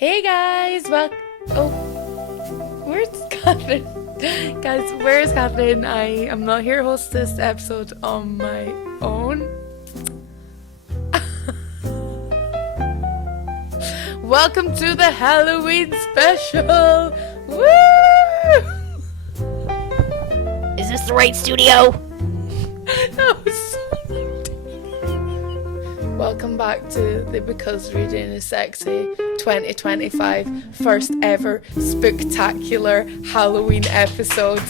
Hey guys, oh, where's Kathryn? Guys, where's Kathryn? I am not here to host this episode on my own. Welcome to the Halloween special! Woo! Is this the right studio? That was so loud. Welcome back to the Because Reading is Sexy 2025 first ever spectacular Halloween episode.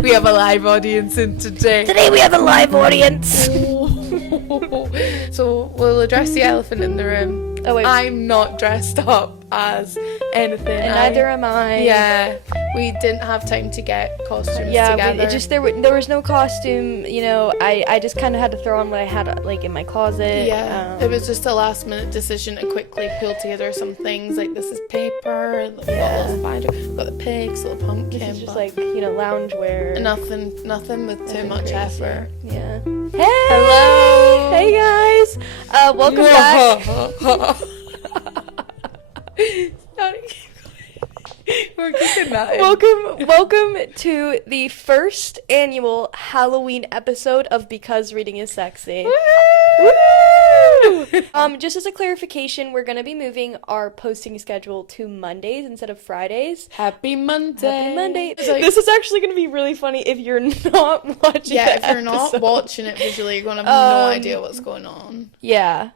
We have a live audience in today. Today we have a live audience. So we'll address the elephant in the room. Oh wait, I'm not dressed up as anything. and neither am I. Yeah, we didn't have time to get costumes Yeah, together. there was no costume. You know, I just kind of had to throw on what I had like in my closet. Yeah, it was just a last minute decision to quickly pull together some things. Like, this is paper, and got a little spider, got the pigs, little pumpkin. This is just like, you know, lounge wear. Nothing with too much crazy. effort. Yeah. Hey. Hello. Hey guys. Welcome back. Sorry. We're keeping that in. Welcome to the first annual Halloween episode of Because Reading is Sexy. Woo! Just as a clarification, we're gonna be moving our posting schedule to Mondays instead of Fridays. Happy Monday. Happy Monday. It's like- This is actually gonna be really funny if you're not watching. Yeah, if the you're not episode. watching it visually, you're gonna have no idea what's going on. Yeah.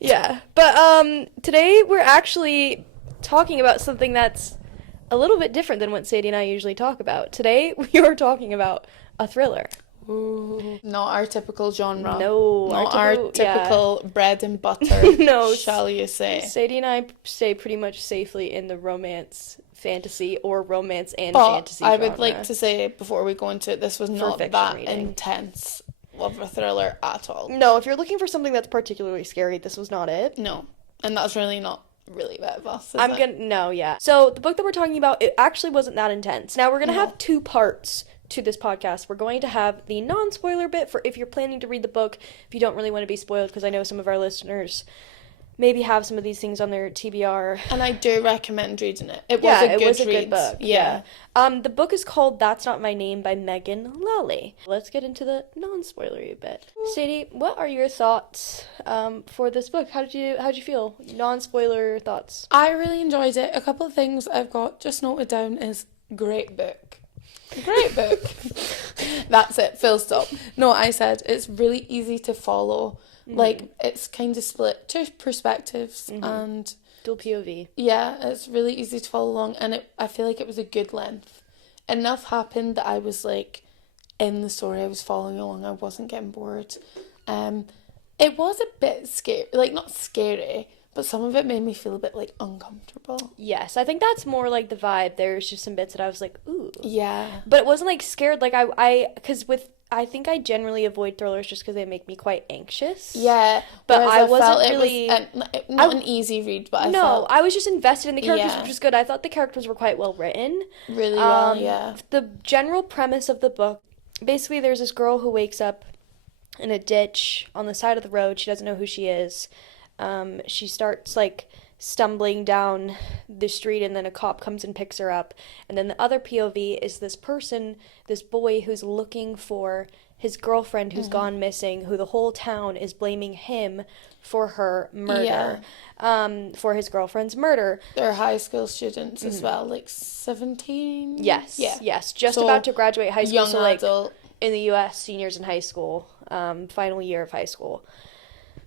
Yeah. But today we're actually talking about something that's a little bit different than what Sadie and I usually talk about. Today we are talking about a thriller. Ooh. Not our typical genre. No, Not our typical bread and butter. No, shall you say? Sadie and I stay pretty much safely in the romance, fantasy, or romance and But fantasy I genre. would like to say before we go into it, this was not fiction that reading. intense of a thriller at all. No, if you're looking for something that's particularly scary, this was not it. No, and that's really not really bad of us. I'm gonna no, yeah. So the book that we're talking about, it actually wasn't that intense. Now we're gonna have two parts to this podcast. We're going to have the non-spoiler bit for if you're planning to read the book, if you don't really want to be spoiled, because I know some of our listeners maybe have some of these things on their TBR. And I do recommend reading it. It was a good read. Book. Yeah. The book is called That's Not My Name by Megan Lally. Let's get into the non-spoilery bit. Sadie, what are your thoughts for this book? How'd you feel? Non-spoiler thoughts. I really enjoyed it. A couple of things I've got just noted down is great book. Great book. That's it. Full stop. No, I said it's really easy to follow. Like, it's kind of split two perspectives and Dual POV. yeah, it's really easy to follow along, and I feel like it was a good length. Enough happened that I was like in the story, I was following along, I wasn't getting bored. It was a bit scary, like not scary, but some of it made me feel a bit like uncomfortable. Yes, I think that's more like the vibe. There's just some bits that I was like, ooh. Yeah. But it wasn't like scared, like I think I generally avoid thrillers just because they make me quite anxious. Yeah, But whereas I wasn't felt really- it was not an easy read, but I felt I was just invested in the characters, Yeah. which was good. I thought the characters were quite well written. really well. Yeah. The general premise of the book, basically there's this girl who wakes up in a ditch on the side of the road. She doesn't know who she is. She starts like stumbling down the street, and then a cop comes and picks her up. And then the other POV is this boy who's looking for his girlfriend who's gone missing, who the whole town is blaming him for her murder, for his girlfriend's murder. They're high school students as well, like 17. Yes, Yeah. yes, just So, about to graduate high school. Young So like adult. in the U.S., seniors in high school, final year of high school.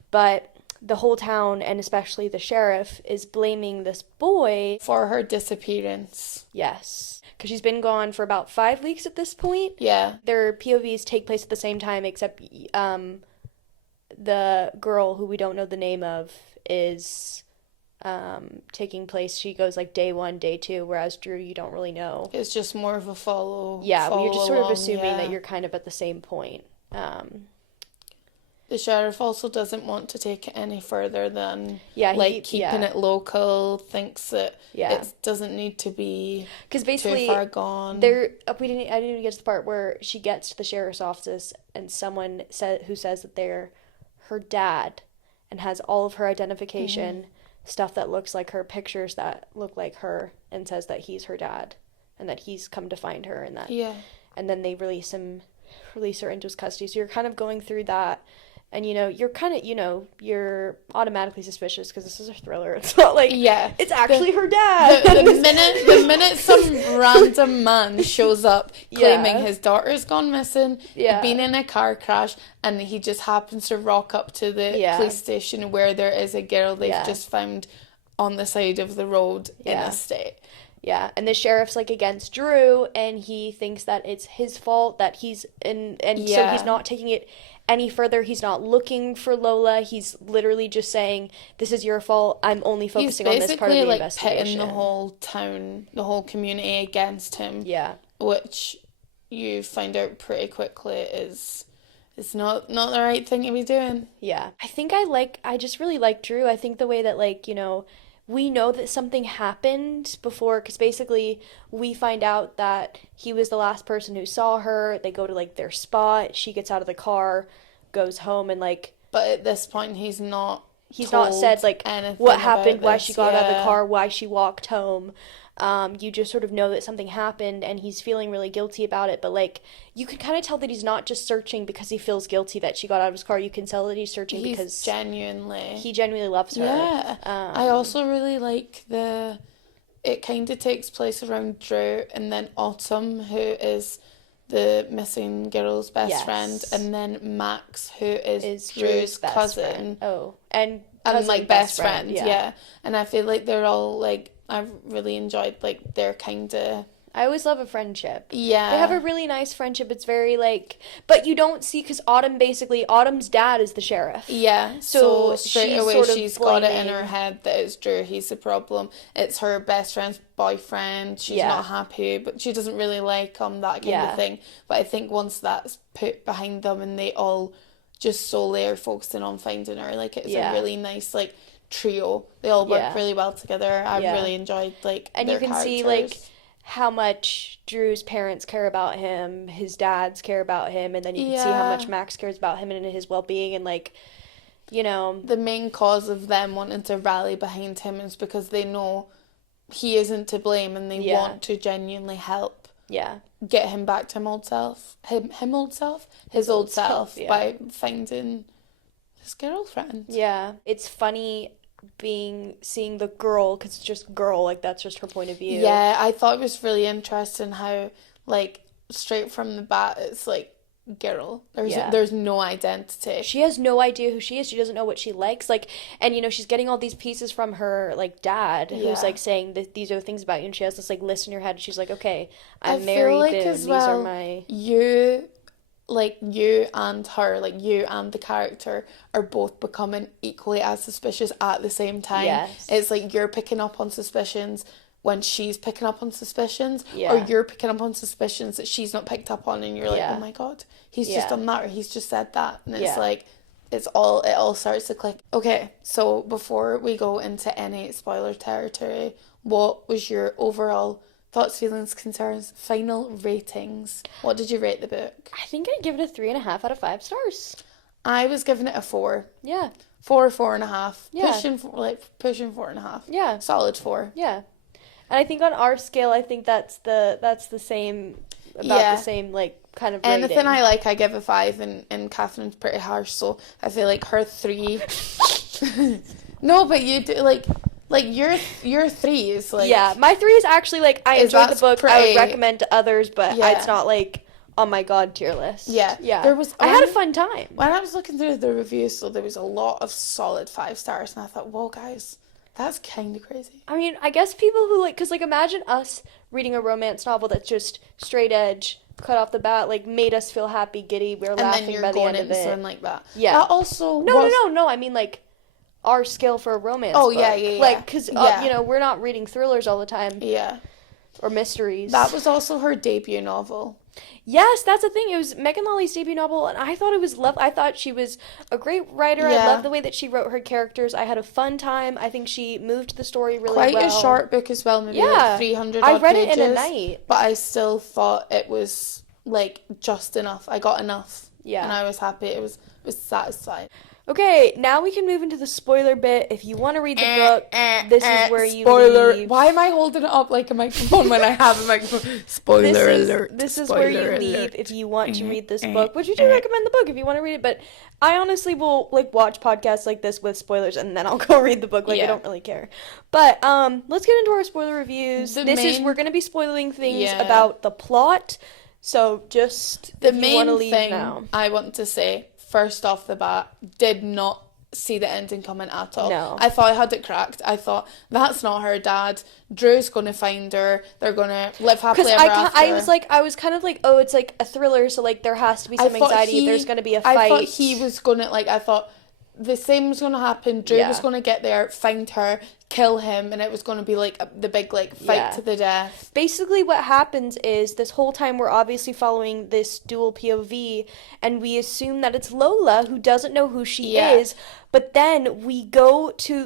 But the whole town, and especially the sheriff, is blaming this boy. For her disappearance. Yes, because she's been gone for about 5 weeks at this point. Yeah. Their POVs take place at the same time, except the girl, who we don't know the name of, is taking place. She goes like day 1, day 2, whereas Drew, you don't really know. It's just more of a follow. Yeah, follow you're just sort of along, assuming yeah. that you're kind of at the same point. The sheriff also doesn't want to take it any further than Yeah, keeping it local. Thinks that Yeah. it doesn't need to be Because basically, too far gone. I didn't even get to the part where she gets to the sheriff's office and someone who says that they're her dad and has all of her identification stuff that looks like her, pictures that look like her, and says that he's her dad and that he's come to find her, and that and then they release her into his custody. So you're kind of going through that, and you're kind of you're automatically suspicious because this is a thriller. It's not like it's actually her dad. The minute some random man shows up claiming his daughter's gone missing, been in a car crash, and he just happens to rock up to the police station where there is a girl they've just found on the side of the road in a state. Yeah, and the sheriff's like against Drew, and he thinks that it's his fault that he's in, and so he's not taking it any further. He's not looking for Lola. He's literally just saying, "This is your fault. I'm only focusing on this part of the investigation." He's basically pitting the whole town, the whole community against him. Yeah, which you find out pretty quickly is not the right thing to be doing. Yeah, I just really like Drew. I think the way that we know that something happened before, because basically we find out that he was the last person who saw her. They go to their spot. She gets out of the car, goes home, and But at this point, he's not said what happened, why she got out of the car, why she walked home. You just sort of know that something happened, and he's feeling really guilty about it. But you can kind of tell that he's not just searching because he feels guilty that she got out of his car. You can tell that he's searching because he genuinely loves her. Yeah. I also really like it kind of takes place around Drew and then Autumn, who is the missing girl's best friend, and then Max, who is Drew's cousin. Friend. Oh, and best friend. Yeah. And I feel like they're all I've really enjoyed their kind of... I always love a friendship. Yeah. They have a really nice friendship. It's very but you don't see, because Autumn's dad is the sheriff. Yeah. So straight away she's got it in her head that it's Drew, he's the problem. It's her best friend's boyfriend. She's not happy, but she doesn't really like him, that kind of thing. But I think once that's put behind them and they all just solely are focusing on finding her, it's a really nice, trio. They all work really well together. I really enjoyed and their you can characters. See how much Drew's parents care about him, his dads care about him, and then you can see how much Max cares about him and his well-being, and the main cause of them wanting to rally behind him is because they know he isn't to blame, and they want to genuinely help get him back to his old self by finding his girlfriend. Yeah, it's funny seeing the girl, because it's just girl, that's just her point of view. Yeah, I thought it was really interesting how straight from the bat it's girl, there's no identity. She has no idea who she is. She doesn't know what she likes, and she's getting all these pieces from her dad, who's saying that these are the things about you, and she has this list in her head, and she's okay, I'm married, and these are my... you and her, you and the character are both becoming equally as suspicious at the same time. Yes. It's you're picking up on suspicions when she's picking up on suspicions, or you're picking up on suspicions that she's not picked up on, and you're oh my god, he's just done that, or he's just said that, and it's it all starts to click. Okay, so before we go into any spoiler territory, what was your overall thoughts, feelings, concerns, final ratings? What did you rate the book? I think I'd give it a 3.5 out of 5 stars. I was giving it a 4. Yeah. 4.5. Yeah. Pushing 4.5. Yeah. Solid 4. Yeah. And I think on our scale, I think that's the same, about the same, kind of rating. Anything I give a 5, and Kathryn's pretty harsh, so I feel her 3... No, but you do, your 3 is yeah, my 3 is actually I enjoyed the book. I would recommend to others, but it's not oh my god tier list. Yeah. I had a fun time when I was looking through the reviews. So there was a lot of solid 5 stars, and I thought, whoa, guys, that's kind of crazy. I mean, I guess people who because imagine us reading a romance novel that's just straight edge, cut off the bat, made us feel happy, giddy, we're laughing by the end of it. Like that. Yeah. That also no. I mean our scale for a romance book. Yeah. Because, we're not reading thrillers all the time. Yeah. Or mysteries. That was also her debut novel. Yes, that's the thing. It was Megan Lally's debut novel, and I thought it was I thought she was a great writer. Yeah. I loved the way that she wrote her characters. I had a fun time. I think she moved the story really well. Quite a short book as well, maybe 300 odd pages. I read it in a night. But I still thought it was, just enough. I got enough. Yeah. And I was happy. It was satisfying. Okay, now we can move into the spoiler bit. If you want to read the book, this is where you spoiler. leave. Why am I holding it up like a microphone when I have a microphone? Spoiler alert. This is Spoiler where you alert. leave if you want to read this book, which we do recommend the book if you want to read it, but I honestly will like watch podcasts like this with spoilers and then I'll go read the book. Like I don't really care. But let's get into our spoiler reviews. We're going to be spoiling things about the plot. So just the if you main want to leave thing now. I want to say first off the bat, did not see the ending coming at all. No. I thought I had it cracked. I thought that's not her dad. Drew's gonna find her. They're gonna live happily ever after. I was kind of like, oh, it's like a thriller, so like there has to be some anxiety. There's gonna be a fight. I thought he was gonna I thought the same was gonna happen. Drew was gonna get there, find her, kill him, and it was gonna be like the big fight to the death. Basically what happens is this whole time we're obviously following this dual POV and we assume that it's Lola who doesn't know who she is, but then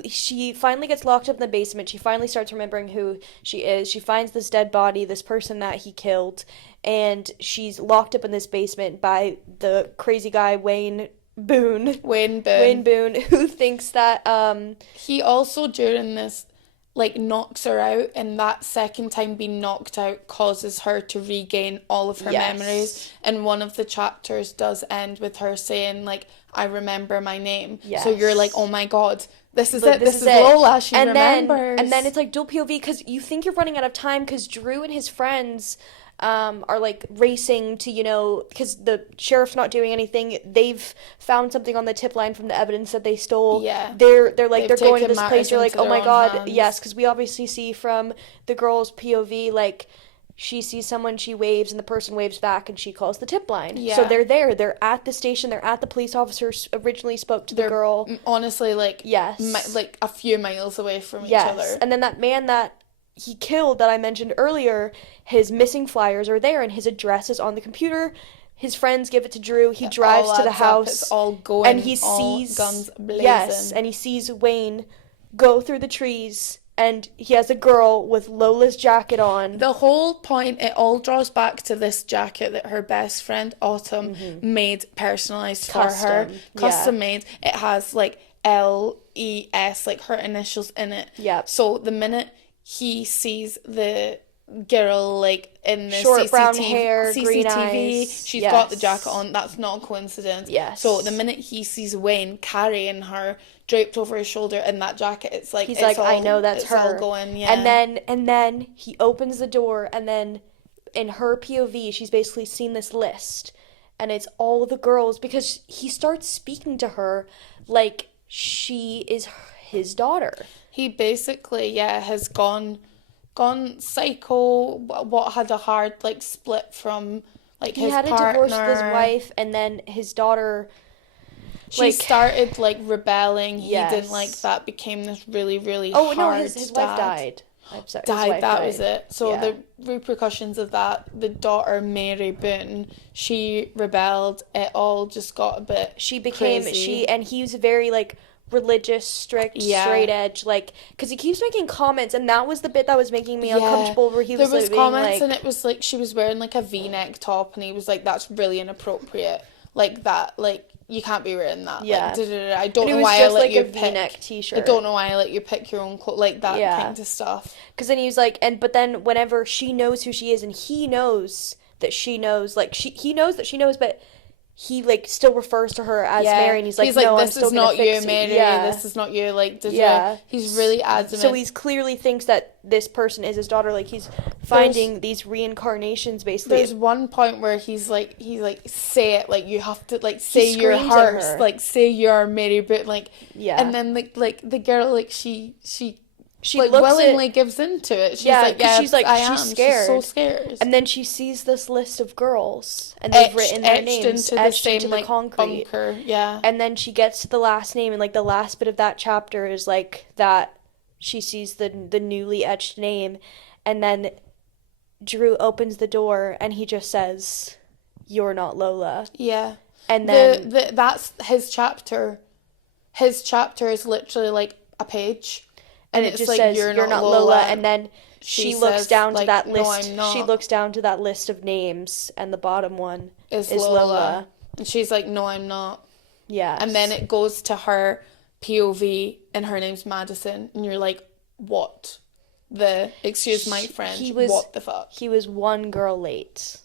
she finally gets locked up in the basement. She finally starts remembering who she is. She finds this dead body, this person that he killed, and she's locked up in this basement by the crazy guy Wayne Boone, who thinks that he also during this knocks her out, and that second time being knocked out causes her to regain all of her memories, and one of the chapters does end with her saying I remember my name. So you're like, oh my god, this is Lola, she remembers. And then it's like dual POV because you think you're running out of time because Drew and his friends are racing to, because the sheriff's not doing anything. They've found something on the tip line from the evidence that they stole. Yeah. They're going to this place. You're like, oh my god, hands. yes, because we obviously see from the girl's POV, she sees someone, she waves, and the person waves back, and she calls the tip line. Yeah. So they're there. They're at the station. They're at the police officers originally spoke to the girl. Honestly, yes, a few miles away from each other. And then that man that he killed that I mentioned earlier, his missing flyers are there and his address is on the computer. His friends give it to Drew. He drives to the house. It's all going, and he sees guns blazing. Yes, and he sees Wayne go through the trees and he has a girl with Lola's jacket on. The whole point, it all draws back to this jacket that her best friend Autumn made personalized for her. Custom made. It has LES, her initials in it. Yep. So the minute he sees the girl in the short brown hair, green eyes. She's got the jacket on. That's not a coincidence. Yes. So the minute he sees Wayne carrying her draped over his shoulder in that jacket, it's he's like, I know that's her. All going, yeah. And then he opens the door, and then in her POV, she's basically seen this list, and it's all the girls because he starts speaking to her like she is his daughter. He basically, has gone psycho. What had a hard split from his partner. He had a divorce with his wife, and then his daughter. She started rebelling. He didn't like that. Became this really, really hard. Oh no, his wife died. I'm sorry. That was it. So the repercussions of that, the daughter Mary Boone, she rebelled. It all just got a bit. She became crazy. and he was very religious, strict, straight edge, because he keeps making comments, and that was the bit that was making me uncomfortable, where he was there was comments, and it was she was wearing a V-neck top, and he was like, that's really inappropriate, you can't be wearing that. I don't know why I let you pick V-neck t-shirt. I don't know why I let you pick your own clothes, that kind of stuff. Because then he was but then whenever she knows who she is, and he knows that she knows, he knows that she knows, but he still refers to her as Mary, and he's like, no, this is not you, Mary. This is not you. He's really adamant. So he clearly thinks that this person is his daughter. He's finding these reincarnations, basically. There's one point where he's say it, you have to say you're hers, say you're Mary, but and then the girl she willingly gives into it. She's she's scared. She's so scared. And then she sees this list of girls, and they've written their names etched into the concrete. Bunker, yeah. And then she gets to the last name, and the last bit of that chapter is that she sees the newly etched name, and then Drew opens the door, and he just says, "You're not Lola." Yeah. And then that's his chapter. His chapter is literally a page. And it just says, you're not Lola. And then she looks down to that list. No, she looks down to that list of names, and the bottom one is Lola. And she's like, no, I'm not. Yeah. And then it goes to her POV, and her name's Madison, and you're like, what? Excuse my French, what the fuck? He was one girl late.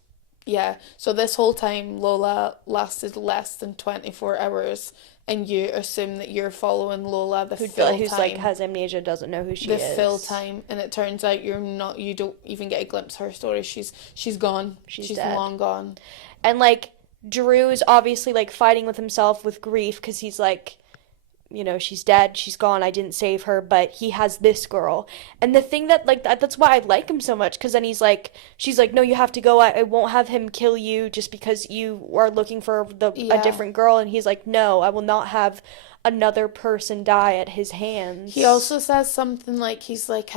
Yeah, so this whole time Lola lasted less than 24 hours, and you assume that you're following Lola Who's time. like has amnesia, doesn't know who she is. The full time, and it turns out you don't even get a glimpse of her story. She's gone. She's dead. Long gone. And like Drew is obviously like fighting with himself with grief because he's like, you know, she's dead, she's gone, I didn't save her, but he has this girl. And the thing that, like, that's why I like him so much, because then she's like, no, you have to go, I won't have him kill you just because you are looking for a different girl, and he's like, no, I will not have another person die at his hands. He also says something like, he's like,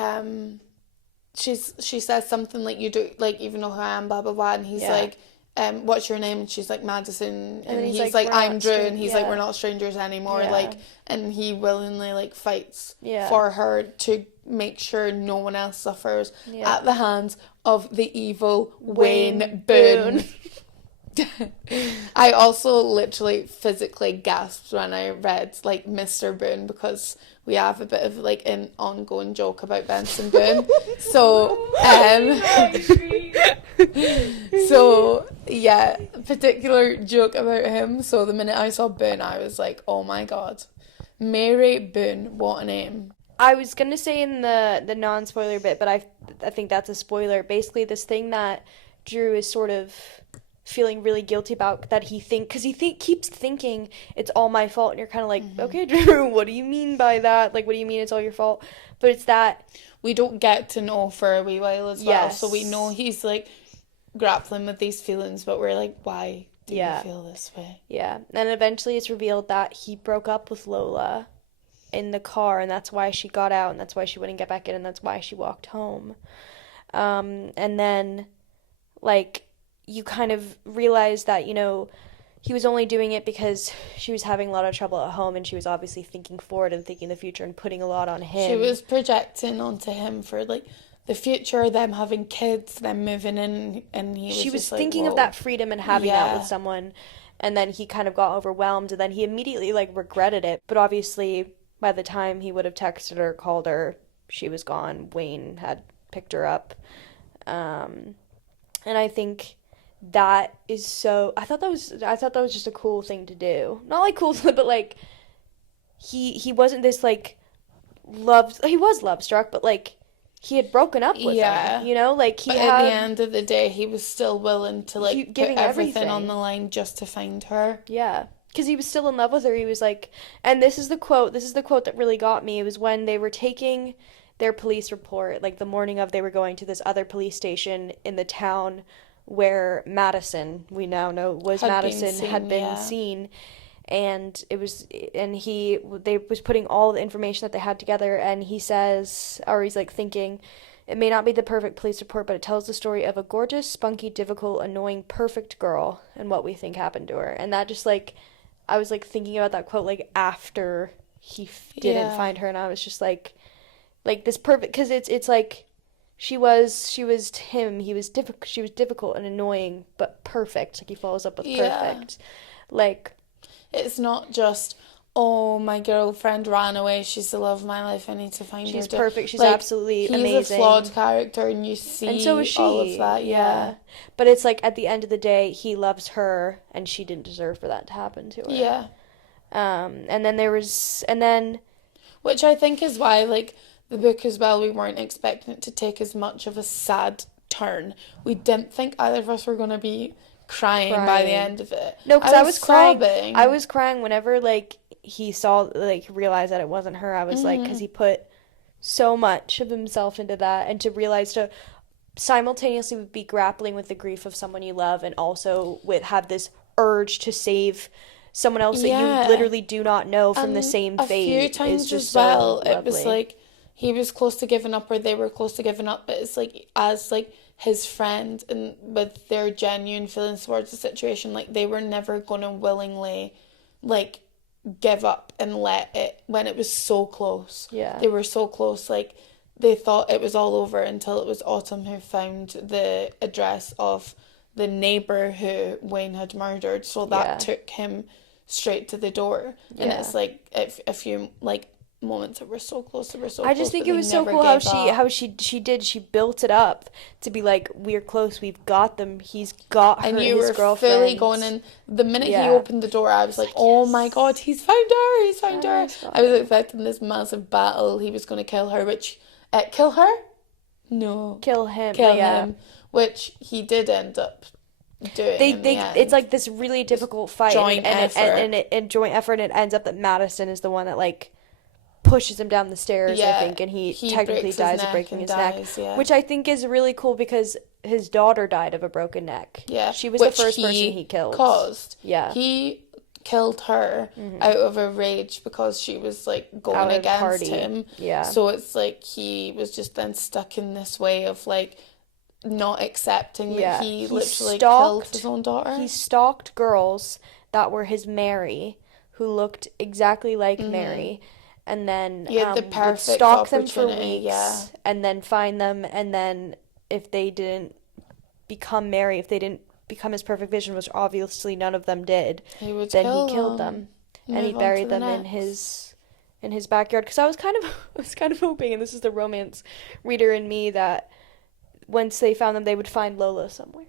she says something like, you do, like, even know who I am, blah, blah, blah, and he's like, what's your name? And she's like, Madison. And he's like I'm Drew. And he's like, we're not strangers anymore. Yeah. Like, and he willingly, like, fights for her to make sure no one else suffers at the hands of the evil Wayne Boone. I also literally physically gasped when I read, like, Mr. Boone, because we have a bit of, like, an ongoing joke about Benson Boone. So, so, yeah, particular joke about him. So the minute I saw Boone, I was like, oh my god. Mary Boone, what a name. I was going to say in the non-spoiler bit, but I think that's a spoiler. Basically, this thing that Drew is sort of feeling really guilty about, that because he keeps thinking it's all my fault, and you're kind of like, okay, Drew, what do you mean by that? Like, what do you mean it's all your fault? But it's that we don't get to know for a wee while as well, so we know he's like grappling with these feelings, but we're like, why do you feel this way? Yeah, and eventually it's revealed that he broke up with Lola in the car, and that's why she got out, and that's why she wouldn't get back in, and that's why she walked home. And then, like, you kind of realize that, you know, he was only doing it because she was having a lot of trouble at home, and she was obviously thinking forward and thinking the future and putting a lot on him. She was projecting onto him for, like, the future, them having kids, them moving in, and she was thinking like, of that freedom and having that with someone, and then he kind of got overwhelmed, and then he immediately, like, regretted it. But obviously, by the time he would have texted her, called her, she was gone. Wayne had picked her up. And I think that is so, I thought that was just a cool thing to do. Not like cool, but like he wasn't this like he was love struck, but like he had broken up with her, you know, like but at the end of the day he was still willing to like put everything on the line just to find her. Yeah, because he was still in love with her. He was like, and this is the quote that really got me. It was when they were taking their police report, like the morning of, they were going to this other police station in the town where Madison, we now know had been seen, and they was putting all the information that they had together, and he says, or he's like thinking, it may not be the perfect police report, but it tells the story of a gorgeous, spunky, difficult, annoying, perfect girl, and what we think happened to her. And that just like, I was like thinking about that quote like after he didn't find her, and I was just like this perfect, because it's like she was him, she was difficult and annoying but perfect. Like he follows up with perfect. Like it's not just, oh, my girlfriend ran away, she's the love of my life, I need to find her. She's perfect, she's like, absolutely amazing. He's a flawed character, and you see, and so is she. All of that. Yeah. But it's like at the end of the day he loves her, and she didn't deserve for that to happen to her. And then which I think is why, like, the book as well, we weren't expecting it to take as much of a sad turn. We didn't think either of us were going to be crying by the end of it. No, because I was crying. I was crying whenever, like, he saw, like, realized that it wasn't her. I was like, because he put so much of himself into that, and to realize to simultaneously be grappling with the grief of someone you love, and also have this urge to save someone else that you literally do not know from the same fate. A few times as well, it was like he was close to giving up, or they were close to giving up, but it's like, as like his friend, and with their genuine feelings towards the situation, like they were never gonna willingly like give up and let it, when it was so close. They were so close, like they thought it was all over until it was Autumn who found the address of the neighbour who Wayne had murdered. So that took him straight to the door. And Yeah. it's like a few like moments that were so close, that were so I close, just think but it they was so never cool gave how up. she built it up to be like, we're close, we've got them, he's got And her, you his were fully girlfriend. going in. The minute he Yeah. opened the door, I was It's like, like, oh my yes, God, he's found her, he's found her. he's got I was her. expecting this massive battle. He was going to kill her, which, kill her? No. Kill him. Kill Yeah. him, which he did end up doing in the It's end. like this really difficult fight, Joint effort. and joint effort, and it ends up that Madison is the one that like pushes him down the stairs, I Yeah, think, and he he technically breaks his dies of neck breaking and his neck, dies, yeah. which I think is really cool because his daughter died of a broken neck. Yeah, She was the which first person he killed. caused. Yeah. He killed her out of a rage because she was like going Out at a against party. him. Yeah. So it's like he was just then stuck in this way of like not accepting Yeah. that he He literally killed stalked- his own daughter. He stalked girls that were his Mary, who looked exactly like Mary, and then He had the would perfect stalk them for opportunity, weeks, yeah. and then find them, and then if they didn't become Mary, if they didn't become his perfect vision, which obviously none of them did, He would then kill he killed them. them, and he Move on to buried the them in next. his backyard. Because I was kind of I was kind of hoping, and this is the romance reader in me, that once they found them, they would find Lola somewhere.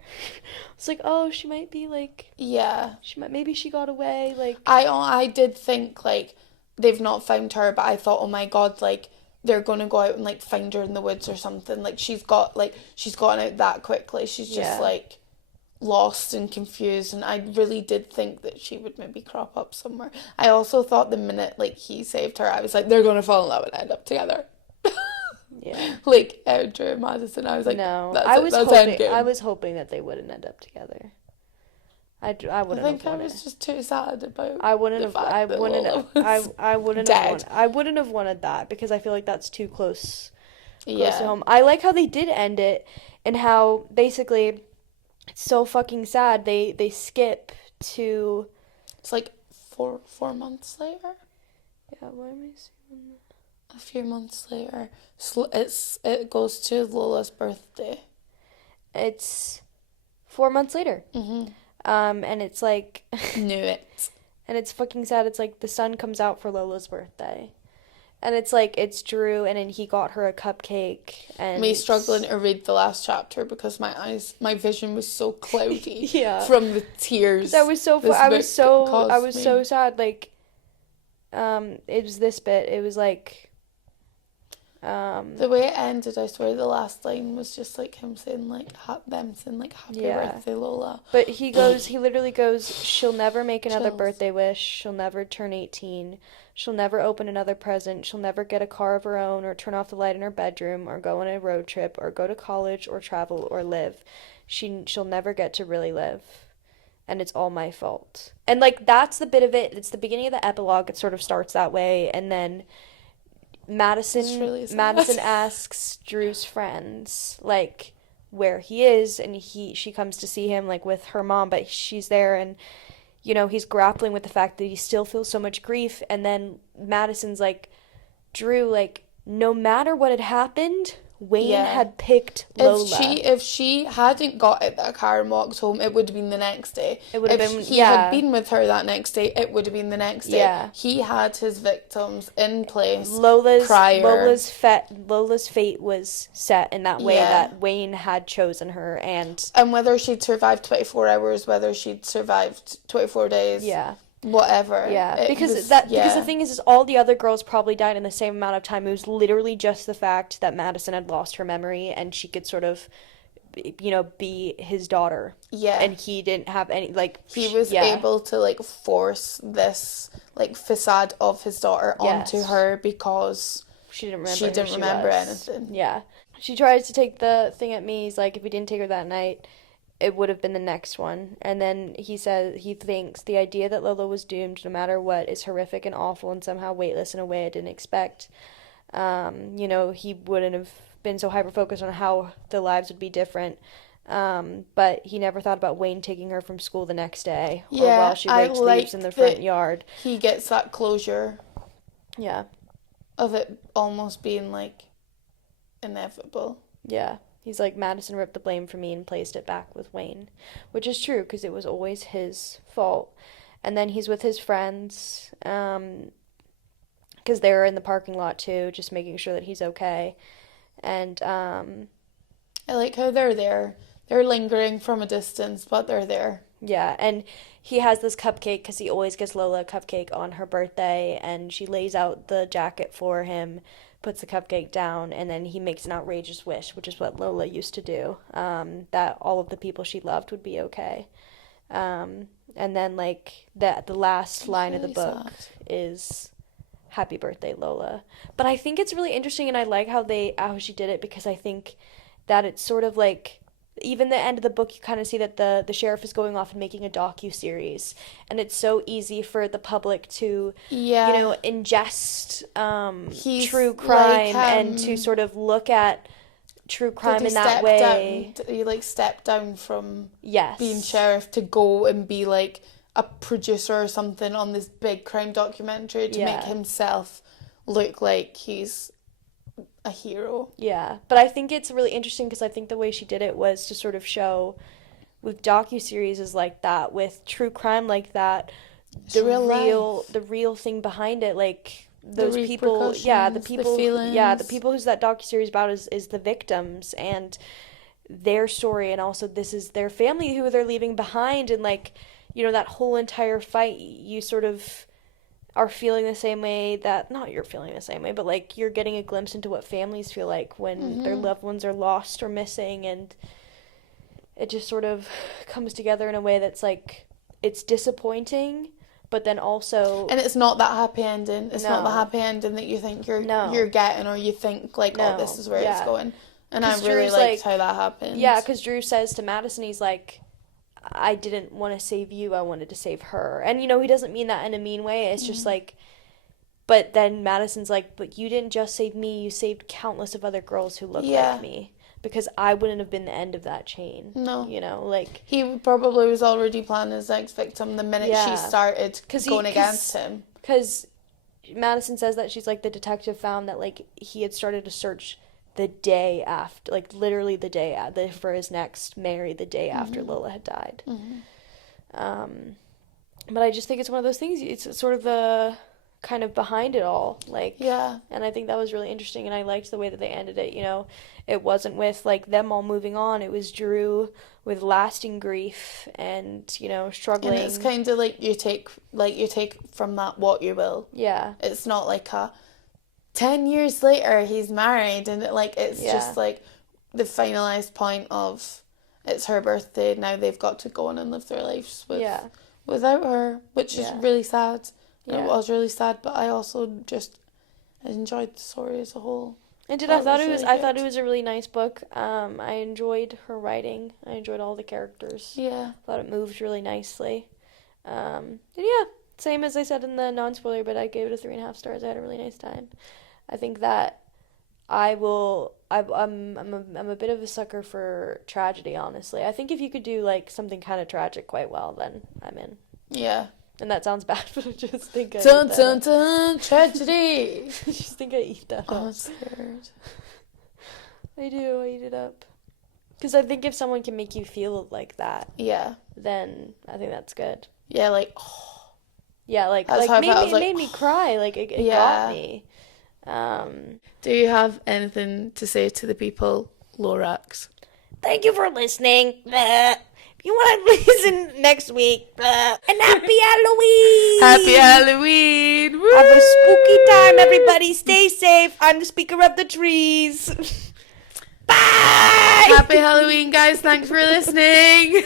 It's like, oh, she might be like, Yeah. maybe she got away, like. I did think like they've not found her, but I thought, oh my God, like they're gonna go out and like find her in the woods or something. Like she's gotten out that quickly. She's just Yeah. like lost and confused, and I really did think that she would maybe crop up somewhere. I also thought the minute like he saved her, I was like, they're gonna fall in love and end up together. Yeah. Like Drew and Madison, I was like, No, that's I it, was that's hoping. endgame. I was hoping that they wouldn't end up together. I I wouldn't think have I wanted. was just too sad about I wouldn't the have. fact I that wouldn't. Lola Have, was I wouldn't dead. have. I wouldn't have wanted that because I feel like that's too close. Close Yeah. to home. I like how they did end it, and how basically it's so fucking sad. They skip to. It's like 4 months later. Yeah. Why am I saying A few months later, it goes to Lola's birthday. that? It's 4 months later. And it's like. Knew it. And it's fucking sad. It's like the sun comes out for Lola's birthday. And it's like, it's Drew, and then he got her a cupcake. And Me struggling to read the last chapter because my vision was so cloudy Yeah. from the tears. That was so this I book was so caused me. sad. Like, it was this bit. It was like, The way it ended, I swear the last line was just like him saying like them saying like happy Yeah. birthday, Lola. But he literally goes, she'll never make another Chills. birthday wish. She'll never turn 18. She'll never open another present. She'll never get a car of her own or turn off the light in her bedroom or go on a road trip or go to college or travel or live. She'll never get to really live. And it's all my fault. And like that's the bit of it. It's the beginning of the epilogue. It sort of starts that way, and then It's really sad. Madison asks Drew's friends like where he is, and she comes to see him like with her mom, but she's there, and you know he's grappling with the fact that he still feels so much grief. And then Madison's like, Drew, like no matter what had happened, Wayne Yeah. had picked Lola. If she hadn't got out that car and walked home, it would have been the next day. It would have If been- he yeah. had been with her that next day, it would have been the next day. Yeah. He had his victims in place Lola's prior. Lola's fate was set in that way, Yeah. that Wayne had chosen her, and And whether she'd survived 24 hours, whether she'd survived 24 days, yeah. whatever. Yeah, it because was- because the thing is all the other girls probably died in the same amount of time. It was literally just the fact that Madison had lost her memory and she could sort of, you know, be his daughter. Yeah. And he didn't have any, like, He was yeah. able to like force this like facade of his daughter onto Yes. her because She didn't remember. she who didn't remember was. anything. Yeah. She tries to take the thing at me. He's like, if we didn't take her that night, it would have been the next one. And then he says he thinks the idea that Lola was doomed no matter what is horrific and awful and somehow weightless in a way I didn't expect. You know, he wouldn't have been so hyper focused on how the lives would be different. But he never thought about Wayne taking her from school the next day or Yeah, while she I rakes leaves in the liked front that- yard. He gets that closure Yeah. of it almost being like inevitable. Yeah. He's like, Madison ripped the blame from me and placed it back with Wayne, which is true because it was always his fault. and then he's with his friends, because they're in the parking lot too, just making sure that he's okay. And I like how they're there. They're lingering from a distance, but they're there. yeah, and he has this cupcake because he always gets Lola a cupcake on her birthday, and she lays out the jacket for him, puts the cupcake down, and then he makes an outrageous wish, which is what Lola used to do, that all of the people she loved would be okay. And then, like, the last line of the book is happy birthday, Lola. But I think it's really interesting, and I like how she did it, because I think that it's sort of like, even the end of the book, you kind of see that the sheriff is going off and making a docu-series, and it's so easy for the public to, ingest true crime, and to sort of look at true crime in that way. He, like, stepped down from yes. being sheriff to go and be, like, a producer or something on this big crime documentary to make himself look like he's a hero. Yeah, but I think it's really interesting because I think the way she did it was to sort of show, with docuseries like that, with true crime like that, the real thing behind it, like those people, the people who's that docuseries about is the victims and their story, and also this is their family who they're leaving behind, and like, that whole entire fight, you sort of are feeling the same way that, not you're feeling the same way, but like you're getting a glimpse into what families feel like when their loved ones are lost or missing, and it just sort of comes together in a way that's like, it's disappointing, but then also, and it's not that happy ending. It's not the happy ending that you think you're getting, or you think like, oh, this is where it's going. And I really liked how that happened. Yeah, because Drew says to Madison, he's like, I didn't want to save you, I wanted to save her. And, he doesn't mean that in a mean way. It's just like, but then Madison's like, but you didn't just save me, you saved countless of other girls who look like me. Because I wouldn't have been the end of that chain. No. Like... He probably was already planning his next victim the minute she started going against him. Because Madison says that she's like, the detective found that, like, he had started to search the day after, like, literally the day after, for his next Mary, the day after Lola had died. But I just think it's one of those things, it's sort of the kind of behind it all, like, and I think that was really interesting, and I liked the way that they ended it. It wasn't with like them all moving on, it was Drew with lasting grief and struggling, and it's kind of like you take from that what you will. It's not like 10 years later he's married, and it's just like the finalized point of, it's her birthday, now they've got to go on and live their lives without her, which is really sad. It was really sad, but I also just enjoyed the story as a whole. I thought it was a really nice book. I enjoyed her writing. I enjoyed all the characters. I thought it moved really nicely. And same as I said in the non-spoiler, but I gave it a 3.5 stars. I had a really nice time. I think that I'm a bit of a sucker for tragedy, honestly. I think if you could do like something kind of tragic quite well, then I'm in. Yeah. And that sounds bad, but I just think I dun, dun, dun, tragedy. I just think I eat that up. I'm scared. I do. I eat it up. Because I think if someone can make you feel like that, then I think that's good. Yeah, like, yeah, like it made me cry. Like it got me. Do you have anything to say to the people, Lorax? Thank you for listening. If you want to listen next week, and happy Halloween! Happy Halloween! Woo! Have a spooky time, everybody. Stay safe. I'm the speaker of the trees. Bye! Happy Halloween, guys. Thanks for listening.